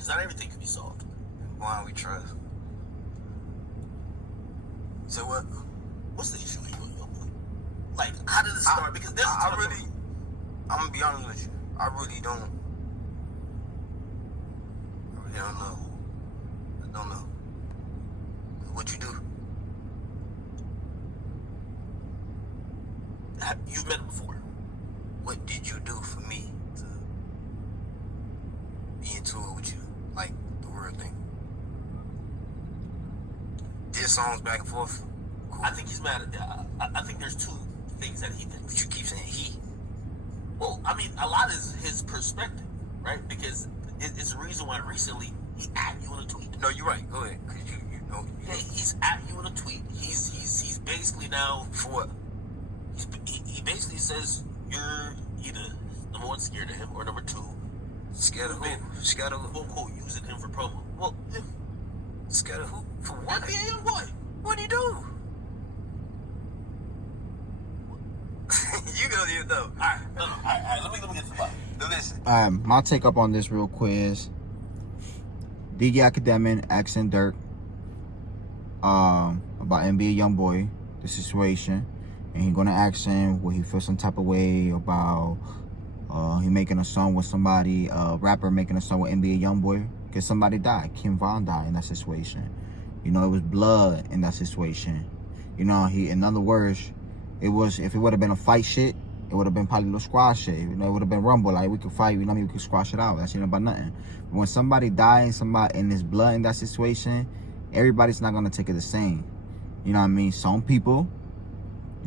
because not everything can be solved. Why we trust? So what? What's the issue with you and Youngboy? Like, how did it start? Because there's I'm gonna be honest with you. I really don't know. I don't know. What you do? You've met him before. What did you do for me to be into it with you? Like, the real thing. Did songs back and forth? Cool. I think he's mad at... I think there's two things that he thinks. But you keep saying he. Well, I mean, a lot is his perspective, right? Because it's the reason why recently he at you in a tweet. No, you're right. Go ahead. Because you know. Yeah, he's at you in a tweet. He's basically now... For what? He basically says you're either, number one, scared of him, or number two... Scared of who? Scared of who? Quote, unquote, using him for promo. Well, scared of who? For what? NBA Youngboy. What'd he do? You don't even know. Alright, let me get to the bottom. Now listen. My take up on this real quick is DJ Academic asking Durk about NBA Youngboy, the situation, and he gonna ask him will he feel some type of way about he making a song with somebody, rapper making a song with NBA Youngboy, because somebody died. Kim Von died in that situation. You know, it was blood in that situation. You know, in other words, it was, if it would have been a fight shit, it would have been probably a little squash shit. You know, it would have been rumble. Like, we could fight, you know what I mean? We could squash it out. That shit about nothing. But when somebody dies and there's blood in that situation, everybody's not going to take it the same. You know what I mean? Some people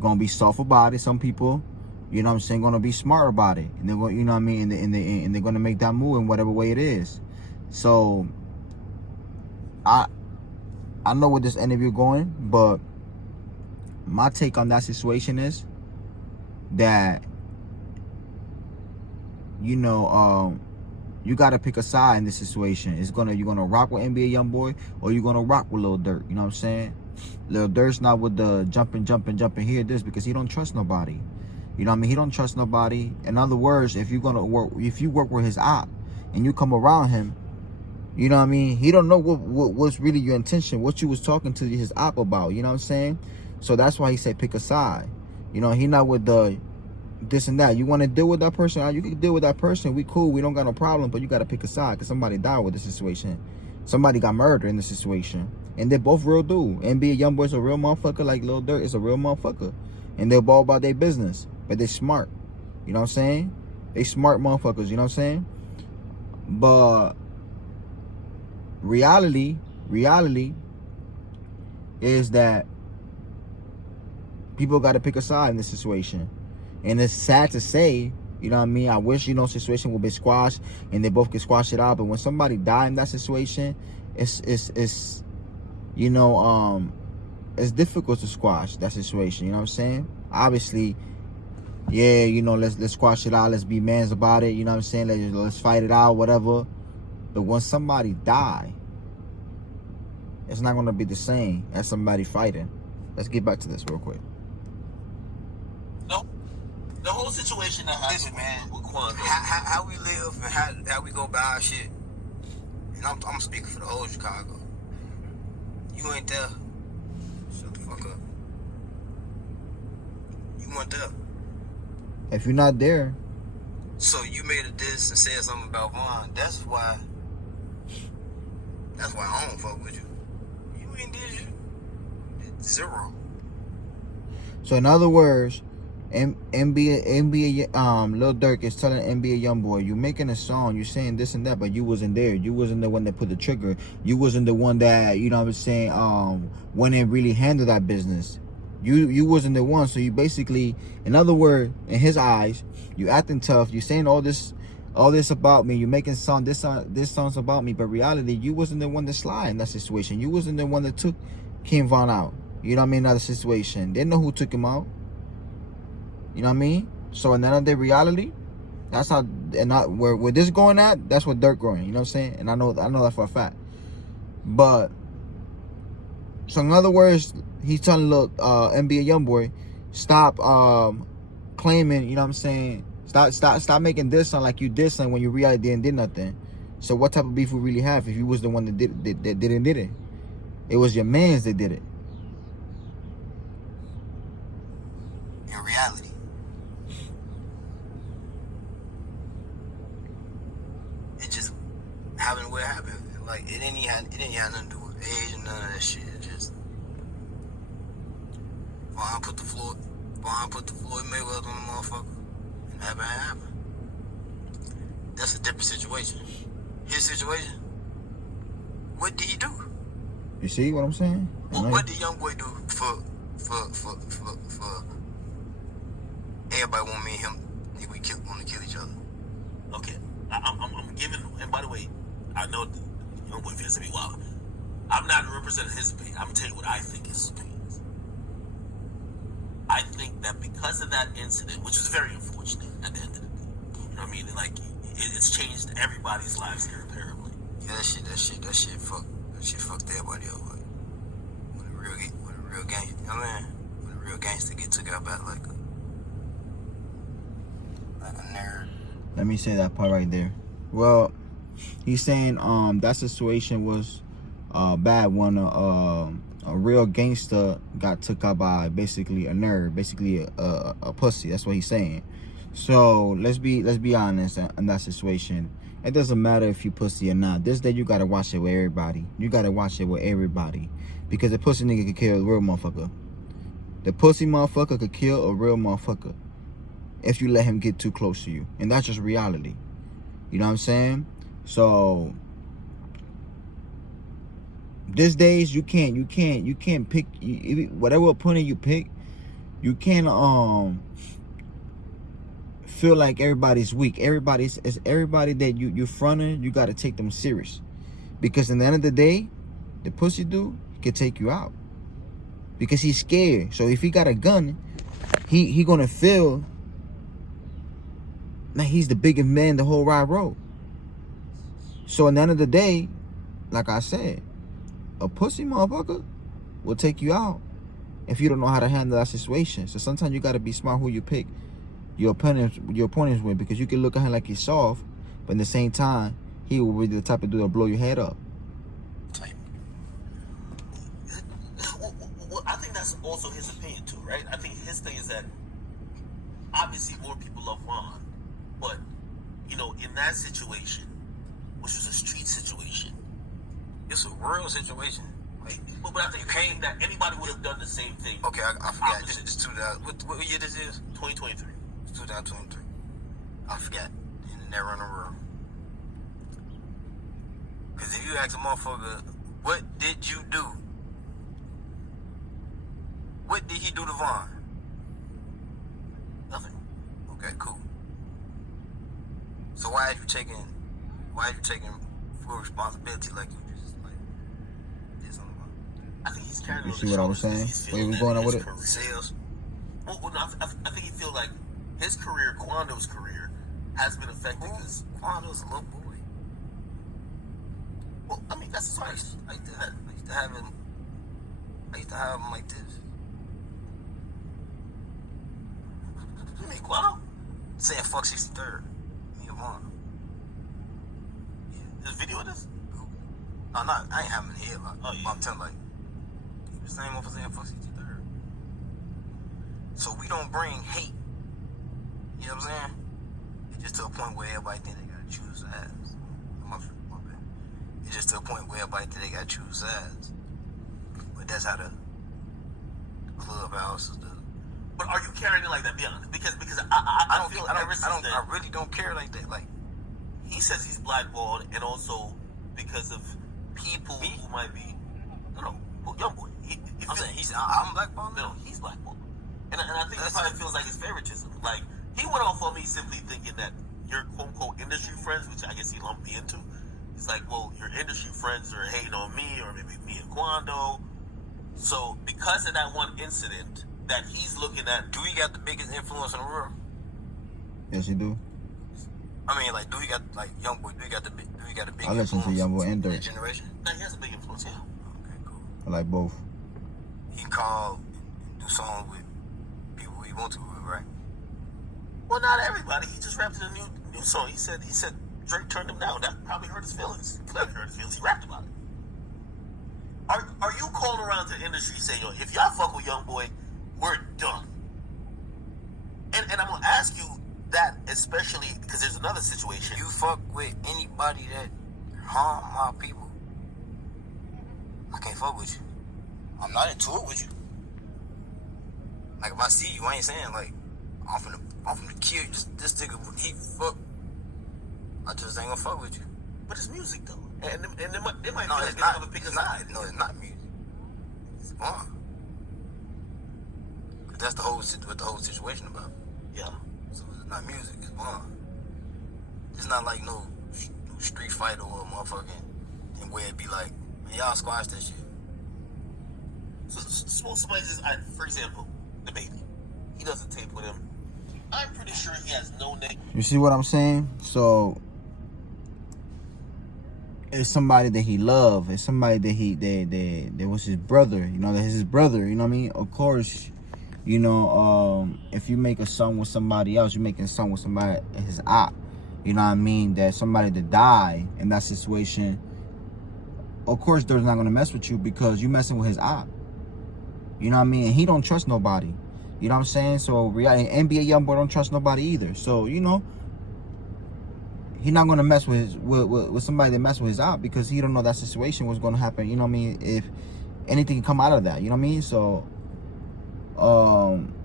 going to be soft about it. Some people, you know what I'm saying, going to be smart about it. And they're going, you know what I mean? And they're going to make that move in whatever way it is. So, I know where this interview going, but my take on that situation is that, you know, you gotta pick a side in this situation. You're gonna rock with NBA Youngboy, or you're gonna rock with Lil Durk. You know what I'm saying? Lil Durk's not with the jumping here, this, because he don't trust nobody. You know what I mean? He don't trust nobody. In other words, if you work with his op and you come around him, you know what I mean? He don't know what's really your intention, what you was talking to his op about. You know what I'm saying? So that's why he said pick a side. You know, he not with the this and that. You want to deal with that person? You can deal with that person. We cool. We don't got no problem. But you got to pick a side, because somebody died with the situation. Somebody got murdered in the situation. And they're both real dude. NBA Youngboy's a real motherfucker, like Lil Durk is a real motherfucker. And they're all about their business. But they smart. You know what I'm saying? They smart motherfuckers. You know what I'm saying? But reality is that people got to pick a side in this situation. And it's sad to say, you know what I mean? I wish, you know, situation would be squashed and they both could squash it out. But when somebody died in that situation, it's you know, it's difficult to squash that situation. You know what I'm saying? Obviously, yeah, you know, let's squash it out. Let's be mans about it. You know what I'm saying? Let's fight it out, whatever. But when somebody die, it's not going to be the same as somebody fighting. Let's get back to this real quick. No, the whole situation that happened. Listen, man, with Quan, how we live and how we go by our shit. And I'm speaking for the whole Chicago. You ain't there. Shut the fuck up. You weren't there. If you're not there, so you made a diss and said something about Vaughn. That's why I don't fuck with you. You ain't did you. Zero. so in other words, NBA Lil Durk is telling NBA Youngboy, you making a song, you saying this and that, but you wasn't there. You wasn't the one that put the trigger. You wasn't the one that, you know what I'm saying, went and really handled that business. You wasn't the one. So you basically, in other words, in his eyes, you acting tough, you saying all this about me, you making this song's about me, but reality, you wasn't the one that slide in that situation. You wasn't the one that took Kim Von out. You know what I mean? Another situation. They didn't know who took him out. You know what I mean? So in another reality, that's how, and not where this going at, that's what Durk going. You know what I'm saying? And I know that for a fact. But so in other words, he's telling NBA Youngboy, stop claiming, you know what I'm saying? Stop making this sound like you did something when you really didn't did nothing. So what type of beef we really have if you was the one that did it? It was your mans that did it. In reality. It just happened where it happened. Like it didn't have nothing to do with age and none of that shit. It just Vaughn put the Floyd Mayweather on the motherfucker. And happened. That's a different situation. His situation, what did he do? You see what I'm saying? What did young boy do for everybody want me and him? We want to kill each other. Okay, I'm giving. And by the way, I know the young boy feels to be wild. I'm not representing his opinion. I'm gonna tell you what I think his opinion is. I think that because of that incident, which is very unfortunate at the end of the day, you know what I mean? Like it's changed everybody's lives irreparably. Yeah, that shit fucked everybody up. Like when a real gangster, you know what I mean? When a real gangster get took out by like a nerd. Let me say that part right there. Well, he's saying that situation was bad when a real gangster got took out by basically a nerd, basically a pussy. That's what he's saying. So let's be honest in that situation. It doesn't matter if you pussy or not. This day you gotta watch it with everybody. You gotta watch it with everybody. Because the pussy nigga could kill a real motherfucker. The pussy motherfucker could kill a real motherfucker if you let him get too close to you. And that's just reality. You know what I'm saying? So these days you can't pick whatever opponent you pick. You can't feel like everybody's weak. Everybody that you fronting, you gotta take them serious. Because in the end of the day, the pussy dude can take you out. Because he's scared. So if he got a gun, he gonna feel like he's the biggest man the whole wide road. So in the end of the day, like I said, a pussy motherfucker will take you out if you don't know how to handle that situation. So sometimes you gotta be smart who you pick your opponents with, because you can look at him like he's soft, but at the same time, he will be the type of dude that'll blow your head up. Well, I think that's also his opinion too, right? I think his thing is that obviously more people love Vaughn, but you know, in that situation, which was a street situation, It's a real situation. right? But I think that anybody would have done the same thing. Okay, I forgot. This is 2000. What year this is? 2023. 2023. I forgot. In the never in the world. Because if you ask a motherfucker, what did you do? What did he do to Vaughn? Nothing. Okay, cool. So why are you taking full responsibility like you just like did something about it? I think he's carrying. You see what I was saying? Where we going on with it? Sales. Well, no, I think he feel like his career, Quando's career, has been affected because Quando's a little boy. well, I mean that's his choice. I used to have him like this. You mean Quando? Saying fuck 63rd. Me and Vaughn. There's video of this? No, I ain't having it here. Like, Oh, yeah. I'm telling like, he was saying what for saying fuck 63rd. So we don't bring hate. You know what I'm saying? It's just to a point where everybody think they gotta choose sides. My bad. It's just to a point where everybody think they gotta choose sides. But that's how the clubhouse is. But are you carrying it like that? Be honest, because I feel ever since then, I really don't care like that. Like he says he's blackballed, and also because of people who might be, no, young boy. I'm saying I'm blackballed. No, he's blackballed, and I think he probably feels like it's favoritism. Like he went off on me simply thinking that your quote unquote industry friends, which I guess he lumped me into. He's like, well, your industry friends are hating on me, or maybe me and Quando. So because of that one incident that he's looking at, do he got the biggest influence in the world? Yes, you do. I mean, like, do he got like young boy? Do he got the big I listen to Young Boy and in Durk. that generation? he has a big influence. Yeah. Okay, cool. I like both. He can call and do songs with people he want to with, right? Well, not everybody. He just rapped in a new song. He said Drake turned him down. That probably hurt his feelings. Clearly hurt his feelings. He rapped about it. Are you calling around to the industry saying, yo, if y'all fuck with YoungBoy, we're done? And I'm gonna ask you that especially because there's another situation. You fuck with anybody that harm my people, I can't fuck with you. I'm not into it with you. Like if I see you, I ain't saying like I'm finna kill you. This nigga, he fuck. I just ain't gonna fuck with you. But it's music though, and they might No, feel it's like they not. have a bigger It's side. not. No, it's not music. It's fun. Cause that's what the whole situation about. Yeah. So it's not music. It's fun. It's not like no street fight or a motherfucking and where it be like, man, y'all squash that shit. So somebody just, for example, the baby, he does a tape with him. I'm pretty sure he has no name. You see what I'm saying? So it's somebody that he loved. It's somebody that was his brother. You know, that's his brother. You know what I mean? Of course, you know, if you make a song with somebody else, you're making a song with somebody, his op. You know what I mean? That somebody to die in that situation. Of course, they're not gonna mess with you because you messing with his op. You know what I mean? And he don't trust nobody. You know what I'm saying? So NBA YoungBoy don't trust nobody either. So you know, he's not gonna mess with somebody that mess with his op because he don't know that situation was gonna happen. You know what I mean? If anything can come out of that, you know what I mean? So,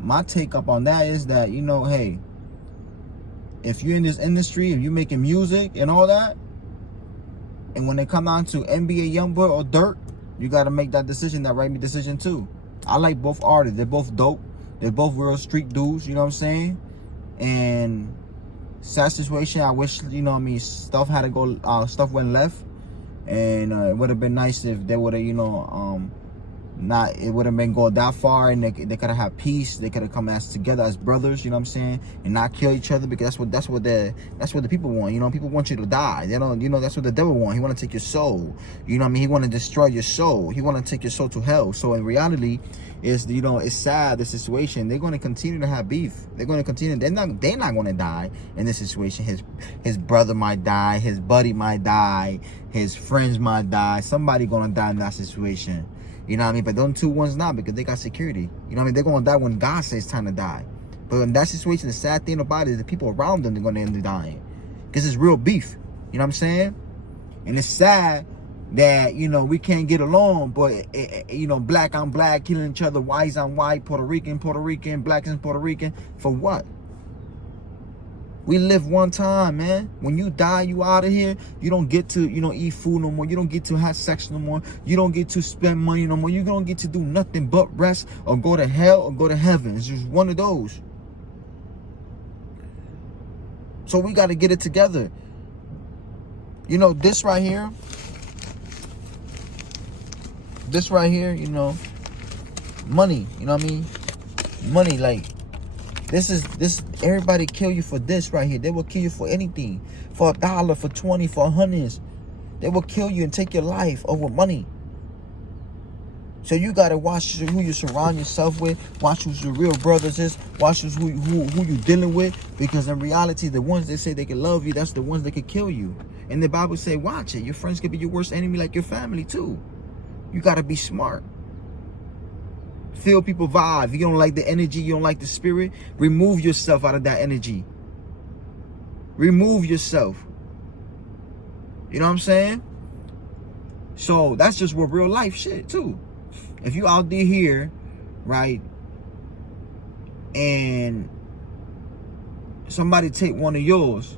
my take up on that is that, you know, hey, if you're in this industry, if you're making music and all that, and when they come down to NBA YoungBoy or Durk, you got to make that decision, that right decision too. I like both artists. They're both dope. They're both real street dudes, you know what I'm saying? And sad situation, I wish, you know what I mean, stuff went left. And it would have been nice if they would have, you know, it would have been going that far, and they could have had peace. They could have come as together as brothers, you know what I'm saying, and not kill each other, because that's what the people want. You know, people want you to die. They don't, you know, that's what the devil want. He want to take your soul. You know what I mean? He want to destroy your soul. He want to take your soul to hell. So in reality, is, you know, it's sad, the situation. They're going to continue to have beef. They're going to continue. They're not going to die in this situation. His brother might die. His buddy might die. His friends might die. Somebody going to die in that situation. You know what I mean? But them two ones not, because they got security. You know what I mean? They're going to die when God says it's time to die. But in that situation, the sad thing about it is the people around them, they're going to end up dying. Because it's real beef. You know what I'm saying? And it's sad that, you know, we can't get along, but, you know, black on black, killing each other, whites on white, Puerto Rican, blacks and Puerto Rican. For what? We live one time, man. When you die, you out of here. You don't get to, you know, eat food no more. You don't get to have sex no more. You don't get to spend money no more. You don't get to do nothing but rest or go to hell or go to heaven. It's just one of those. So we got to get it together. You know, this right here, you know, money, you know what I mean? Money, like, this everybody kill you for this right here. They will kill you for anything. For $1, for 20, for hundreds. They will kill you and take your life over money. So you gotta watch who you surround yourself with. Watch who your real brothers is. Watch who you dealing with. Because in reality, the ones that say they can love you, that's the ones that can kill you. And the Bible say, watch it. Your friends could be your worst enemy, like your family too. You gotta be smart. Feel people vibe. If you don't like the energy, you don't like the spirit, remove yourself out of that energy. Remove yourself. You know what I'm saying? So that's just what real life shit too. If you out there here, right, and somebody take one of yours,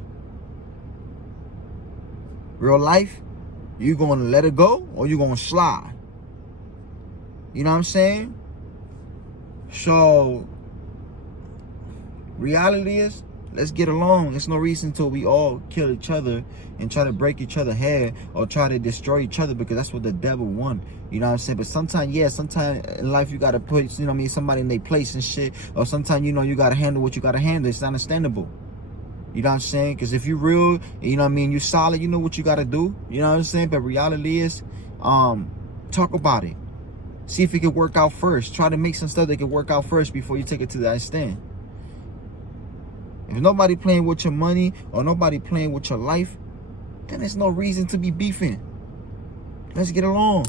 real life, you gonna let it go or you gonna slide? You know what I'm saying? So, reality is, let's get along. There's no reason till we all kill each other and try to break each other's head or try to destroy each other, because that's what the devil want. You know what I'm saying? But sometimes in life you got to put, you know what I mean, somebody in their place and shit. Or sometimes, you know, you got to handle what you got to handle. It's understandable. You know what I'm saying? Because if you're real, you know what I mean, you solid, you know what you got to do. You know what I'm saying? But reality is, talk about it. See if it can work out first. Try to make some stuff that can work out first before you take it to that stand. If nobody playing with your money or nobody playing with your life, then there's no reason to be beefing. Let's get along.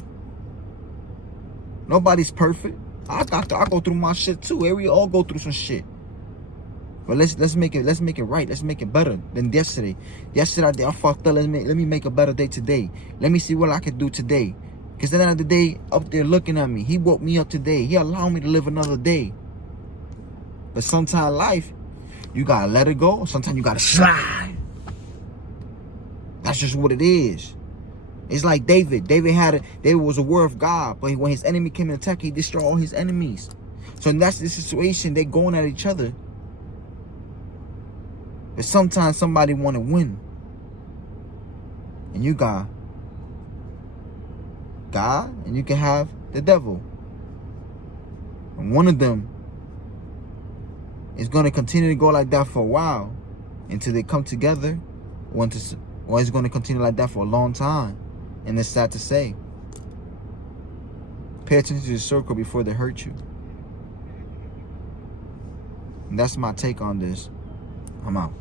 Nobody's perfect. I go through my shit too. We all go through some shit. But let's make it right. Let's make it better than yesterday. Yesterday I fucked up. Let me make a better day today. Let me see what I can do today. Because at the end of the day, up there looking at me, he woke me up today. He allowed me to live another day. But sometimes life, you gotta let it go. Sometimes you gotta slide. That's just what it is. It's like David. David was a word of God, but when his enemy came and attacked, he destroyed all his enemies. So that's the situation. They're going at each other. But sometimes somebody want to win. And you got God, and you can have the devil. And one of them is going to continue to go like that for a while until they come together, or it's going to continue like that for a long time. And it's sad to say. Pay attention to the circle before they hurt you. And that's my take on this. I'm out.